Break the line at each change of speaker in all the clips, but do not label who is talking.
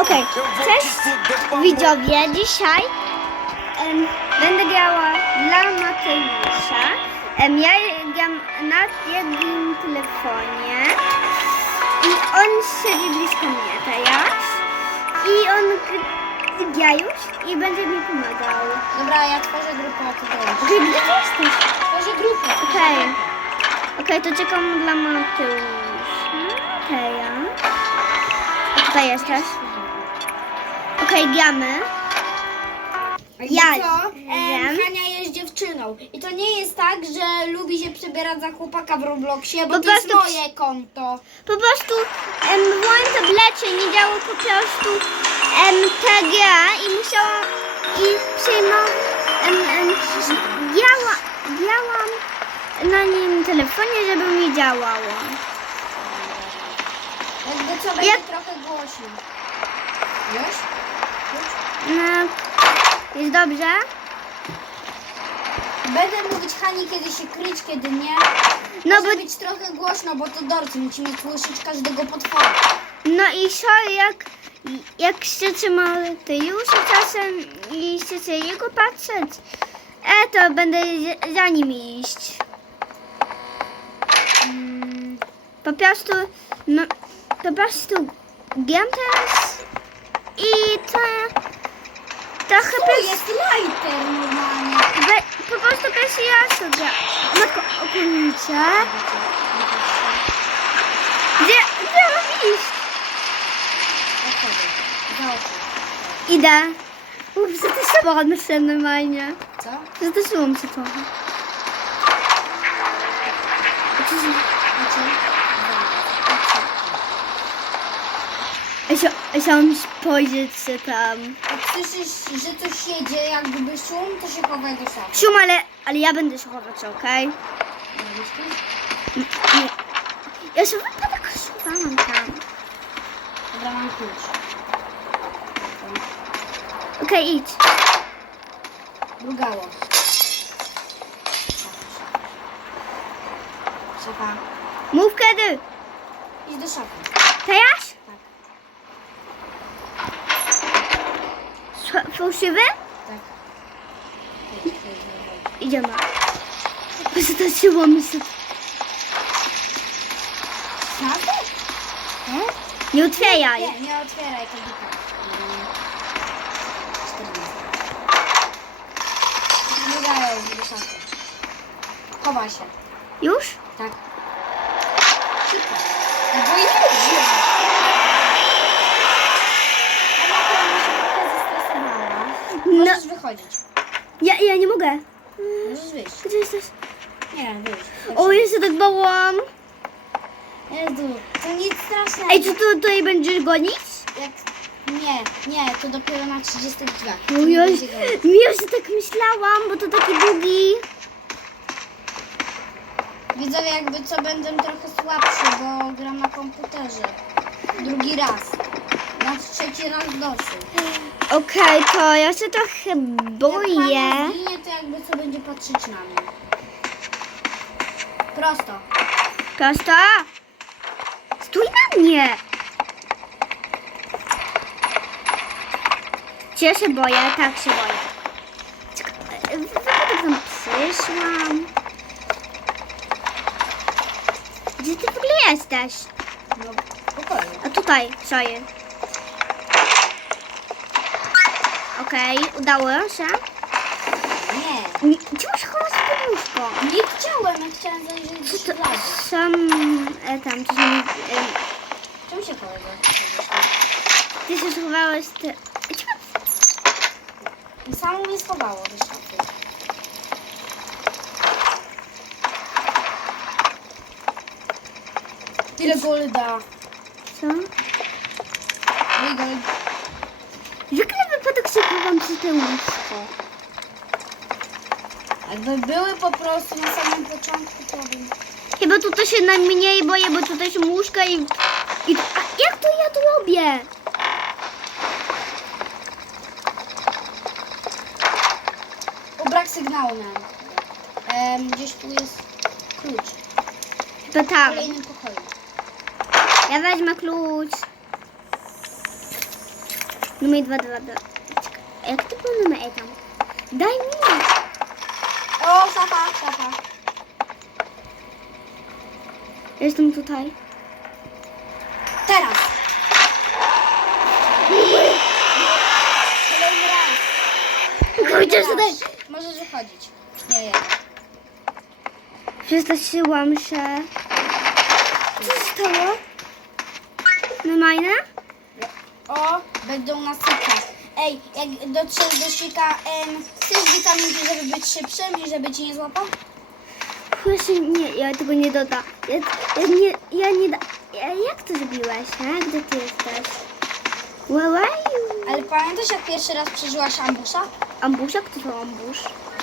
Okej, cześć widzowie, dzisiaj em, będę grała dla Mateusza. Em, ja gram na jednym telefonie i on siedzi blisko mnie teraz i on gra już i będzie mi pomagał.
Dobra, ja tworzę grupę, a ty dołącz.
Okej, gdzie jesteś?
Tworzę grupę.
Okej. Okej, to czekam dla Mateusza. Tutaj jesteś? Okej, gramy. Ja
co?
wiem.
Em, Hania jest dziewczyną. I to nie jest tak, że lubi się przebierać za chłopaka w Robloxie, bo
Po
to jest
prostu-
moje konto.
Po prostu em, w moim tablecie nie działo po prostu em, gra i musiałam i em, działa, działam na nim telefonie, żeby mi działało.
Jakby co będzie
Jak-
trochę głośniej. Już?
No, jest dobrze?
Będę mówić Hani, kiedy się kryć, kiedy nie.
No bo
być trochę głośno, bo to Dorcy. Musimy słyszeć każdego potwora.
No i sorry, jak, jak chcecie Mateusza czasem i chcecie jego patrzeć, e, to będę z- za nim iść. Mm, Po prostu, no, po prostu gram teraz i to trochę
Tu
bez,
jest lighter normalnie.
be, po prostu bez jasu gra. Matko, o kurczę. Gdzie, gdzie mam iść? Idę. Ups, zatyszyłam się normalnie.
Co?
Zatyszyłam się trochę.
Znaczy?
Ja się, ja chciałam spojrzeć się tam.
Jak słyszysz, że coś jedzie, jakby szum, to się chowaj do szafy.
Sium, ale, ale ja będę się chować, okej? Nie. Ja się wypadek szukałam tam.
Dobra, mam klucz.
Okej, idź.
Drugało. Szafa.
Mów kiedy.
Idź do szafy.
Teraz?
Tak,
Fałszywy?
tak.
Idziemy. Zatyszyłam się.
Szafy?
Nie otwieraj.
Nie, nie otwieraj dupa. Drugało do szafy. Chowa się.
Już?
Tak. Szybko. Bo i Możesz wychodzić.
ja, ja nie mogę.
Możesz wyjść.
Gdzie jesteś?
Nie, wyjść.
O, ja się tak bałam.
Jezu, to nic strasznego.
Ej, czy tu tutaj będziesz gonić?
Jak... Nie, nie, to dopiero na 30 drzwiach. To
O,
nie
ja,
gonić.
ja się tak myślałam, bo to taki długi.
Widzowie jakby co będę trochę słabszy, bo gram na komputerze. Drugi raz. Na trzeci raz dosyć.
Okej, to ja się trochę
Jak
boję.
Hania zginie, to jakby co będzie patrzeć na mnie. Prosto.
Prosto. Stój na mnie. Czy ja się boję? Tak się boję. Czekaj, Wypadek tam przyszłam. Gdzie ty w ogóle jesteś?
No, spokojnie.
A tutaj, co jest? Okej, udało się.
Nie.
Nie- Gdzie masz chować poduszko?
Nie chciałem, ja chciałem zajrzeć do szuflady.
są e, tam, to są, e,
Czemu się kolega?
ty się schowałeś, ty... Ciekawe,
Samo mnie schowało do szafy. Ile golda?
co?
Mój gold.
Się chowam przy tym łóżko?
Jakby były po prostu na samym początku, to bym...
Chyba tutaj się najmniej boję, bo tutaj są łóżka i... i a jak to ja to robię?
Bo brak sygnału nam. Em, gdzieś tu jest klucz.
To
W
tam.
kolejnym pokoju.
Ja wezmę klucz. Numer dwa, dwa, dwa. Czekaj, Jak to było numer tam? Daj mi.
O, szafa, szafa.
Jestem tutaj.
Teraz. Kolejny raz.
Chociaż tutaj.
Możesz wychodzić. Nie, nie.
Przestraszyłam się. Co się stało? Normalne?
O, będą nasypać. Ej, jak dotrzesz do sika, em, chcesz witaminki, żeby być szybszym i żeby cię nie złapał?
Właśnie nie, ja tego nie doda. Ja, ja nie, ja nie da. Ja, jak to zrobiłeś, he? Gdzie ty jesteś? You?
Ale pamiętasz, jak pierwszy raz przeżyłaś ambusza?
Ambusia? Kto to ambush?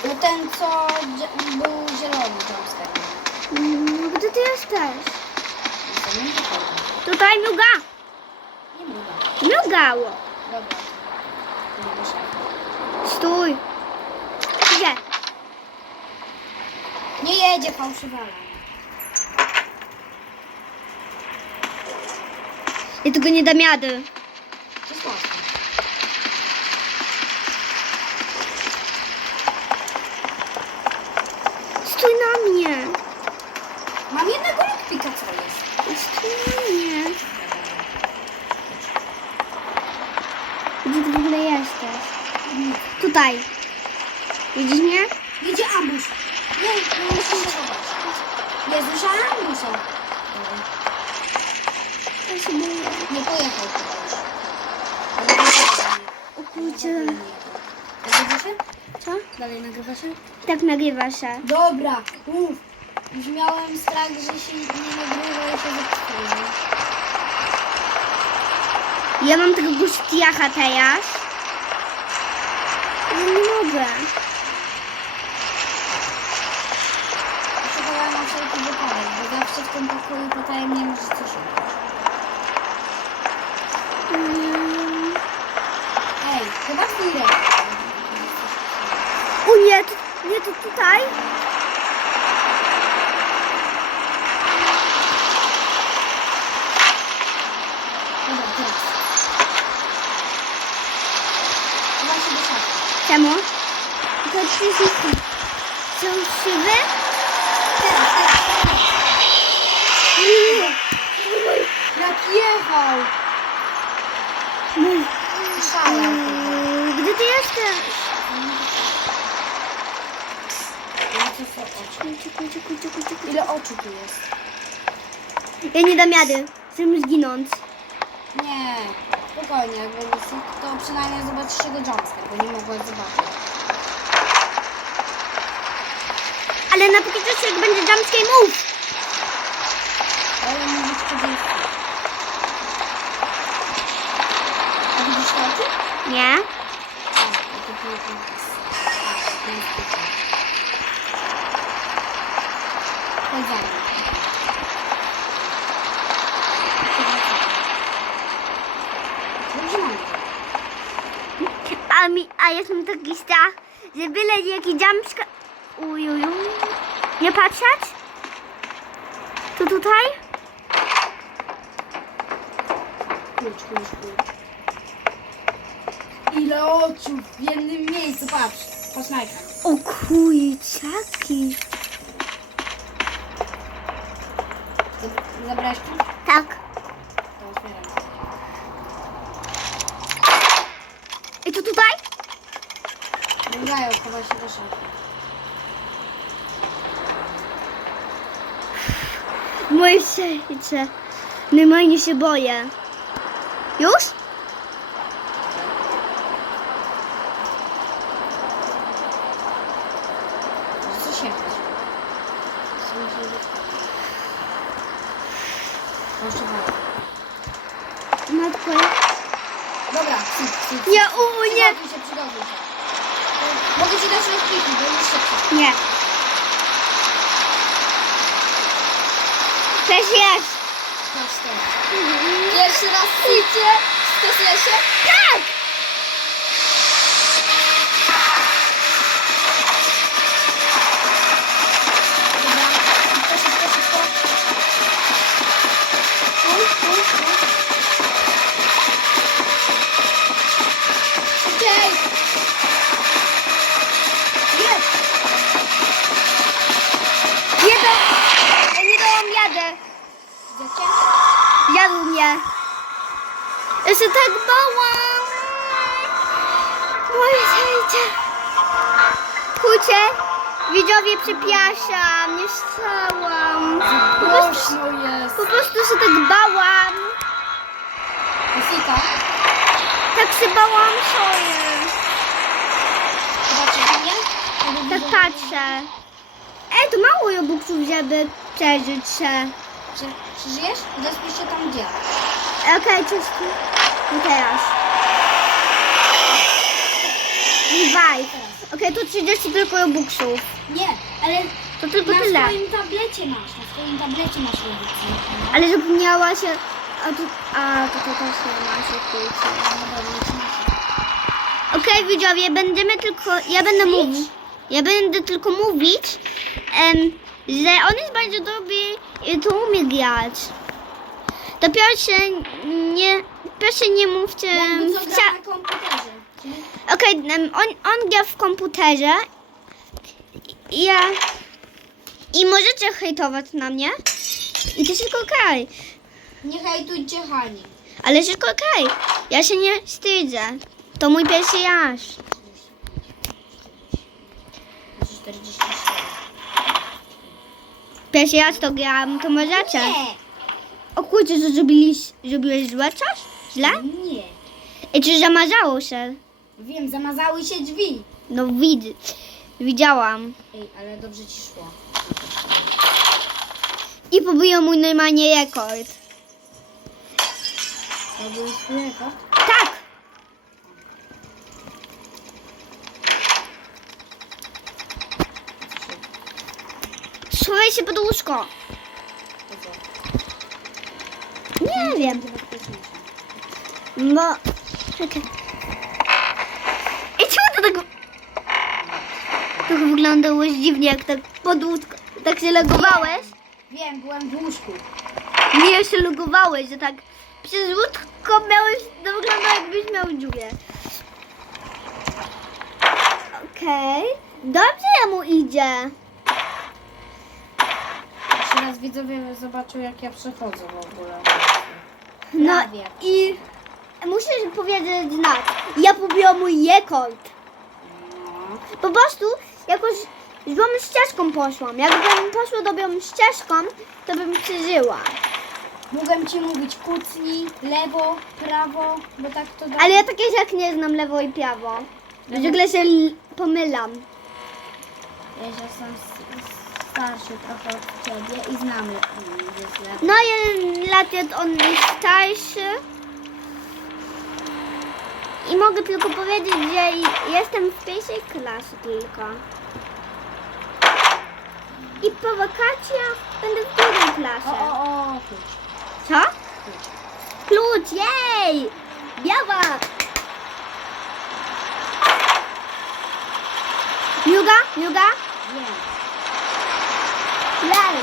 No ten, co dzie- był zielony jumpscare.
Mm, gdzie ty jesteś?
To nie wychodzi.
Tutaj nuga!
Nie mruga.
Nugało!
Dobra. Nie muszę.
Stój! Gdzie?
Nie jedzie fałszywala.
Ja tego nie dam rady.
To jest łatwe. Się. Dobra, mów. Już miałem strach, że się nie nagrywa i się zepsuje.
Ja mam tego gustiacha teraz. Ja nie mogę.
Przechowałem na wszelki wypadek, bo zawsze w tym pokoju potajemnie może coś.
Mm.
Ej, chyba rekord.
O nie, nie, to tutaj? Czemu? To jest... Są szyby?
Teraz, teraz. Jak jechał!
Gdzie ty jesteś? Czekaj, czekaj, czekaj, czekaj.
Ile oczu tu jest?
Ja nie dam rady. Chcę zginąć.
Nie, spokojnie, jak będzie syk, to przynajmniej zobaczysz jego jumpscare, bo nie mogłaś zobaczyć.
Ale na póki co jak będzie jumpscare move.
Ale mówić to jest. A widzisz to oczu?
Nie?
A, to tu jest. A, to jest tutaj. Chodź za mną. Dobrze mam.
A, jest mi taki strach, że byle jaki jumpscare... Uj, uj, uj. Nie patrzeć? To tutaj?
Klucz, klucz, klucz. Ile oczu w jednym miejscu, patrz. Patrz na ekran.
O kurczaki.
Zab- Zabrałeś klucz?
Tak.
To otwieram.
I to tutaj?
Chowa się szafy.
Moje serce. Normalnie się boję. Już?
Co się? Proszę bardzo.
Matko.
Dobra, syp, syp.
Nie, u, u, nie.
Przygotuj się, przygotuj się. Ci dać rozpiki, bo jest szybciej.
Nie. Też jest.
To. Pierwszy raz sycie. Stosuje się?
Tak. Się tak bałam. Serce. Kucie, widzowie, przepraszam, nie chciałam. Po prostu,
Głośno jest.
po prostu się tak bałam. Tak się bałam sobie.
Zobaczysz mnie?
Tak patrzę. Ej, to mało jobuksów, żeby przeżyć się.
Czy, czy żyjesz? Zaspisz się tam gdzie?
Okej, coś tu. I teraz. Revive. Okej, tu 30 tylko jobuksów.
Nie, ale
To tylko
na
tyle.
swoim tablecie masz. Na swoim tablecie masz robić.
Ale zapomniała się... A, tu, a to, to też nie ma się kłócić. Okej, widzowie, będziemy tylko... Ja będę mówić... Ja będę tylko mówić, em, że on jest bardzo dobry i to umie grać. To proszę nie... Proszę nie mówcie...
Jakby co gra na komputerze.
Okej, em, on, on gra w komputerze. I Ja. I możecie hejtować na mnie. I to wszystko okej.
Nie hejtujcie Hani.
Ale wszystko okej. Ja się nie wstydzę. To mój pierwszy raz.
44.
Pierwszy raz to gram, to możecie.
Nie.
O kurczę, co zrobiliś, zrobiłeś złe coś? Źle?
Nie.
I czy zamazało się?
Wiem, zamazały się drzwi.
No widzę. Widziałam.
Ej, ale dobrze ci szło.
I pobiło mój normalnie rekord.
To był swój rekord?
Tak! Schowaj się pod łóżko.
To co?
Nie wiem. Bo... Czekaj. I czemu to tak... Tak wyglądało dziwnie, jak tak pod łóżko. Tak się logowałeś?
Wiem, byłem w łóżku.
Nie, się logowałeś, że tak przez łóżko miałeś... To wygląda jakbyś miał dziurę. Okej. Dobrze mu idzie.
Jeszcze raz widzowie zobaczą jak ja przechodzę w ogóle.
No
Prawie.
i muszę powiedzieć znak. Ja pobiłam mój rekord.
No.
Po prostu jakoś złą ścieżką poszłam. Jakbym poszła dobrą ścieżką, to bym przeżyła.
Mogłem ci mówić kucnij, lewo, prawo, bo tak to da.
Ale ja takie jak nie znam lewo i prawo. Zwykle się l- pomylam.
Ja się jestem s- starszy trochę od ciebie i znamy lewo.
No jeden lat jest on jest starszy. I mogę tylko powiedzieć, że jestem w pierwszej klasie tylko. I po wakacjach będę w drugiej
O,
klasie.
o, o, klucz.
Co? Klucz, jej! Biała! Miuga,
Wiem.
Lal.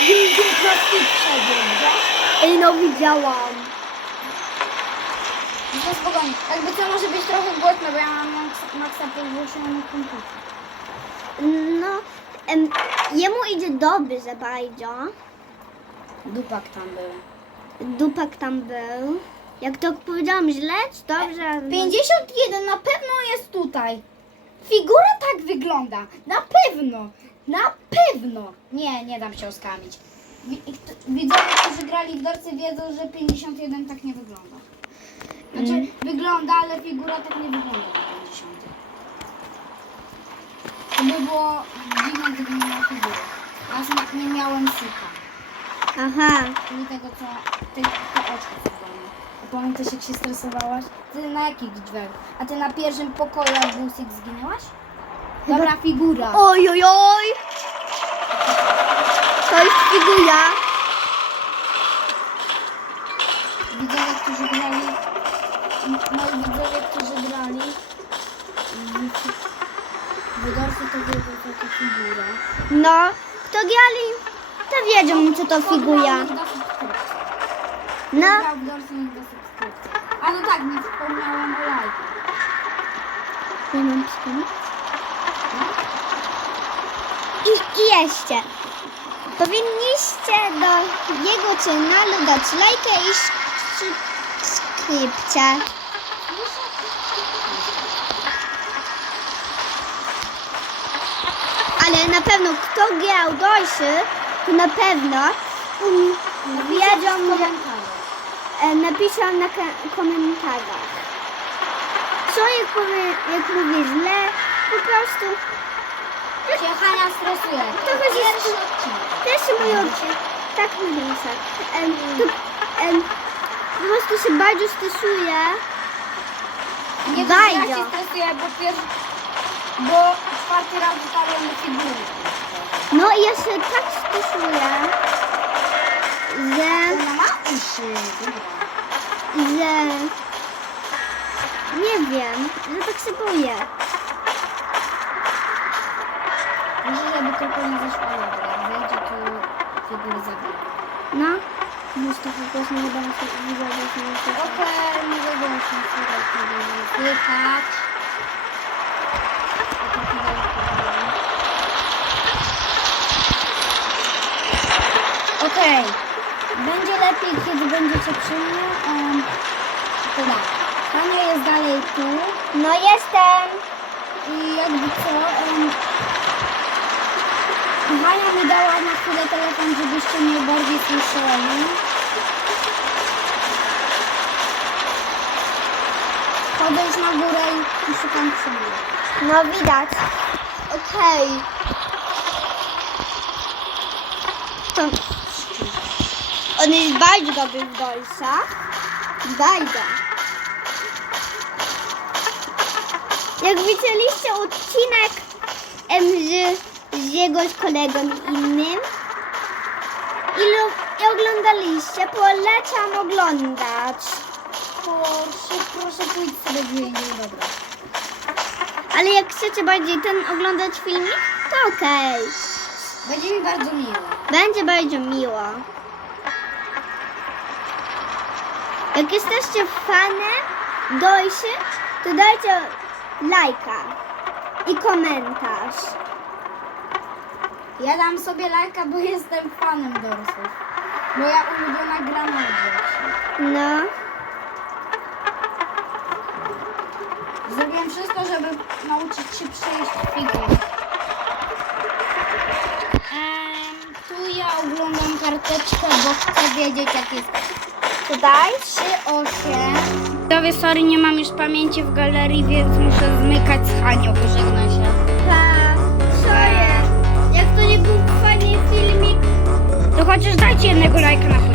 Nigdy plastik przebiegł,
Ej, no widziałam.
No spokojnie. Jakby to może być trochę głośno, bo ja mam Maxa podgłoszony na komputer.
No, em, jemu idzie dobrze bardzo.
Dupak tam był.
Dupak tam był. Jak to powiedziałam źle, czy dobrze? No.
51 na pewno jest tutaj. Figura tak wygląda. Na pewno. Na pewno. Nie, nie dam się oskamić. Widzowie, którzy grali w dorcy wiedzą, że 51 tak nie wygląda. Znaczy,
Mm.
wygląda, ale figura tak nie wygląda na 50. To by było dziwne, gdybym miała figurę. Nie miałem.
Aha.
Czyli tego, co... Te, te oczka czerwone. A pamiętasz, jak się stresowałaś? Ty na jakich drzwiach? A ty na pierwszym pokoju, jak Busik zginęłaś? Dobra, figura.
Oj, oj, oj. To jest figura.
Widzowie, którzy grali... Moi widzowie, którzy grali... Wydorcy to wiedzą, co to figura.
No, kto grali, to wiedzą, co to figura. No,
niech da subskrypcję. A no tak, nie wspomniałam o lajku.
ja mam skąd. I, I jeszcze. Powinniście do jego kanału dać lajkę i subskrypcję. Ale na pewno kto grał dojszy, to na pewno um, wiedzą, e, napiszą na ka- komentarzach. Co jak, powie, jak mówię źle, po prostu
Się Hania stresuje.
To
Pierwszy odcinek.
też oczy. Tak mówię to, em, po prostu się bardzo stresuje.
Nie wiem, ja się stresuję, bo pierwszy... Bo czwarty raz zostawiam do figury.
No i ja się tak stresuję, że,
Ona ma uszy.
Że nie wiem, że tak się boję.
Myślę, żeby tylko nie zeszło dobra. Jak wejdzie, to figury zabiję.
No, już to po prostu nie będę się widzieć, nie się.
Okej, nie głośno, słychać, nie będę słychać. Okej, będzie lepiej, kiedy będziecie przy mnie. Um, to tak, Hania jest dalej tu
No jestem.
i jakby co, um, Hania mi dała na chwilę telefon, żebyście mnie bardziej słyszeli. Już na górę i- szukam przybył.
No widać. Okej. To... On jest bardzo dobry w dolsach. Bardzo. Jak widzieliście odcinek em, z, z jego kolegą innym i, i oglądaliście, polecam oglądać.
Proszę, proszę pójdź sobie gdzieś, dobra.
Ale jak chcecie bardziej ten oglądać filmik, to okej.
Będzie mi bardzo miło.
Będzie bardzo miło. Jak jesteście fanem Dojszy, to dajcie lajka i komentarz.
Ja dam sobie lajka, bo jestem fanem dorosłych. Moja ulubiona gra na.
No,
Zrobiłem wszystko, żeby nauczyć się przejść figur. Em, tu ja oglądam karteczkę, bo chcę wiedzieć jak jest
tutaj.
3-8. Widzowie, sorry, nie mam już pamięci w galerii, więc muszę zmykać z Hanią. Pożegnaj się.
Pa, sorry. Jak to nie był fajny filmik,
To chociaż dajcie jednego lajka na.